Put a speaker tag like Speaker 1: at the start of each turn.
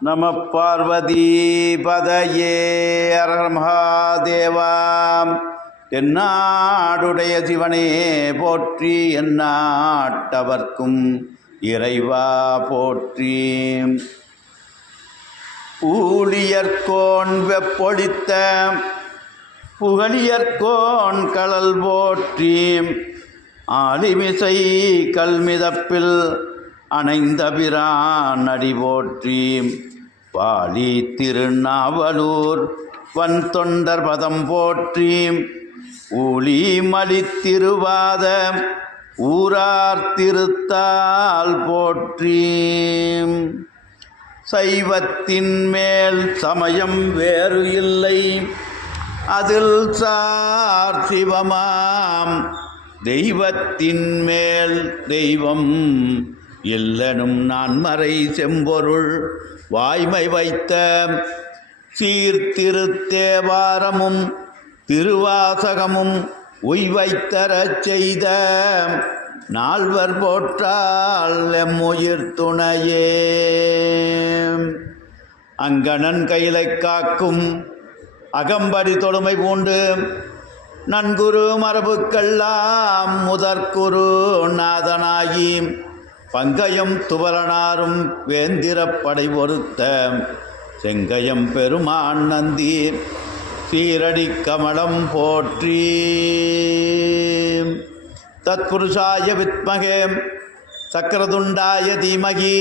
Speaker 1: நம பார்வதி பதையே அரஹர என்னாடுடைய சிவனே போற்றி என்னாட்டவர்க்கும் இறைவா போற்றி. ஊழியர்கோன் வெப்பொழித்த புகழியர்கோன் கடல் போற்றி. ஆலிமிசை கல்மிதப்பில் அணைந்த பிரான் அடி போற்றி பாலி திருநாவலூர் வன் தொண்டர் பதம் போற்றி ஊழி மலித்திருவாத ஊரார் திருத்தால் போற்றி சைவத்தின் மேல் சமயம் வேறு இல்லை. அதில் சார் சிவமாம். தெய்வத்தின் மேல் தெய்வம் இல்லனும் நான்மறை செம்பொருள் வாய்மை வைத்த சீர்திருத்தேவாரமும் திருவாசகமும் உய்வைத்தரச் செய்த நால்வர் போற்றால் எம்முயிர் துணையே. அங்கணன் கையிலை காக்கும் அகம்படி தொழுமை பூண்டு நன்குரு மரபுக்கெல்லாம் முதற்குரு நாதனாகி பங்கயம் துவலனாரும் வேந்திரப்படை ஒருத்த. செங்கயம் பெருமான் நந்தி சீரடி கமலம் போற்றி. தத்புருஷாய வித்மகே சக்கரதுண்டாய தீமகி.